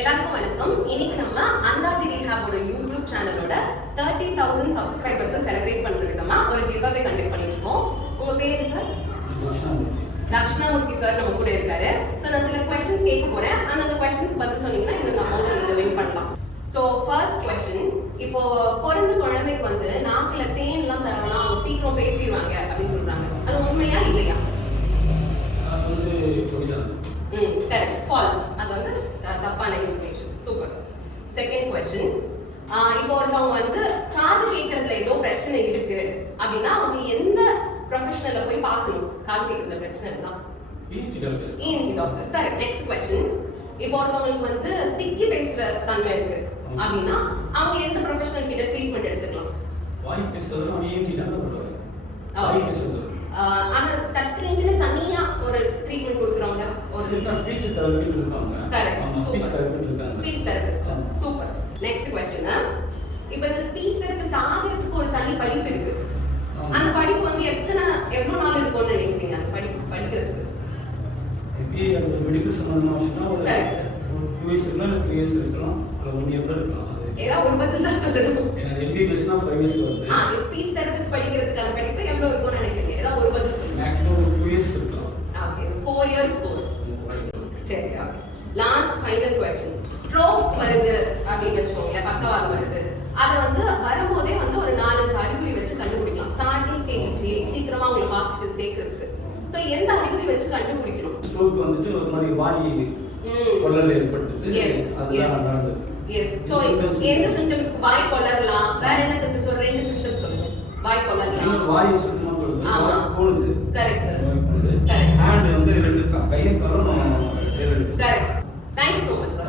எல்லாருக்கும் வணக்கம். இன்னைக்கு நம்ம அந்தாதி ரீஹாபோட யூடியூப் சேனலோட 30,000 சப்ஸ்கிரைபர்ஸ் செலிப்ரேட் பண்ற விதமா ஒரு கிவ் அவே கண்டக்ட் பண்ணிட்டு இருக்கோம். உங்க பேரு சார்? தக்ஷணாமூர்த்தி சார் நம்ம கூட இருக்காரு. சோ நான் சில क्वेश्चंस கேட்க போறேன். அந்த क्वेश्चंस பதில் சொன்னீங்கன்னா இந்த அமௌண்ட் நீங்க வின் பண்ணலாம். சோ ஃபர்ஸ்ட் क्वेश्चन, இப்போ பிறந்த குழந்தைக்கு வந்து நாக்குல தேன்லாம் தரவனா அவங்க சீக்கிரம் பேசிடுவாங்க அப்படின்னு சொல்றாங்க. அது உண்மையா இல்லையா? அது வந்து சொல்லிதான். கரெக்ட். ஃபால்ஸ். அது வந்து தப்பான இன்ஃபர்மேஷன். சூப்பர். செகண்ட் क्वेश्चन, இப்போ ஒருத்தவங்க வந்து காது கேட்கறதுல ஏதோ பிரச்சனை இருக்கு அப்படின்னா அவங்க எந்த ப்ரொஃபஷனல்ல போய் பார்க்கணும்? காது கேட்கறதுல பிரச்சனை இருந்தா ENT doctor. Correct. Next question, இப்போ ஒருத்தவங்களுக்கு வந்து திக்கி பேசுற தன்மை இருக்கு அப்படின்னா அவங்க எந்த ப்ரொஃபஷனல் கிட்ட ட்ரீட்மெண்ட் எடுத்துக்கலாம்? வாய் பேசுறதுனா ENT தான் பண்ணுவாங்க. வாய் பேசுறது. ஆனா ஸ்டட்டரிங்னு தனியா ஒரு ட்ரீட்மெண்ட் கொடுக்குறவங்க ஒரு ஸ்பீச் தெரபிஸ்ட் இருக்காங்க. கரெக்ட். ஸ்பீச் தெரபிஸ்ட் இருக்காங்க. Speech therapist. Super. Next question, இப்போ இந்த ஸ்பீச் தெரபிஸ்ட் ஆகிறதுக்கு ஒரு தனி படிப்பு இருக்கு. அந்த படிப்பு வந்து எவ்வளவு நாள் இருக்கும்னு நினைக்கிறீங்க? படிக்கிறதுக்கு இப்போ அந்த மெடிக்கல் சம்பந்தமான விஷயம்னா ஒரு 2 இயர்ஸ் இல்ல 3 இயர்ஸ் இருக்கலாம். இல்ல 1 இயர் இருக்கலாம். ஏதா ஒரு பதில் தான் சொல்லணும். எனக்கு MBBSனா 5 இயர்ஸ் வருது. ஸ்பீச் தெரபிஸ்ட் படிக்கிறதுக்கான படிப்பு எவ்வளவு இருக்கும்னு நினைக்கிறீங்க? ஏதா ஒரு பதில் சொல்லுங்க. மேக்ஸிமம் 2 இயர்ஸ் இருக்கலாம். Okay, 4 years course. சரி, okay. Last final question, stroke வருது அப்படின்னு வெச்சுக்கோங்க, பக்கவாதம் வருது. அது வந்து வரும்போதே வந்து ஒரு 4-5 அறிகுறி வச்சு கண்டுபிடிக்கலாம். ஸ்டார்டிங் ஸ்டேஜஸ்லயே சீக்கிரமா உங்களை ஹாஸ்பிடல் சேர்க்கிறதுக்கு. சோ எந்த அறிகுறி வச்சு கண்டுபிடிக்கணும்? ஸ்ட்ரோக் வந்துட்டு ஒரு மாதிரி வாய் கொள்ளல் ஏற்பட்டது. அதுதான் நடந்தது. எஸ். சோ எந்த சிம்டம்ஸ்? வாய் கொள்ளறலாம். வேற என்ன சிம்டம்ஸ்? ஒரு 2 சிம்டம்ஸ் சொல்லுங்க. வாய் கொள்ளறலாம். வாய் சுத்தமா போடுது. ஆமா, போடுது. கரெக்ட். கரெக்ட். ஹேண்ட் வந்து ரெண்டு கையும் கலரும் செயல். Correct. Thank you so much.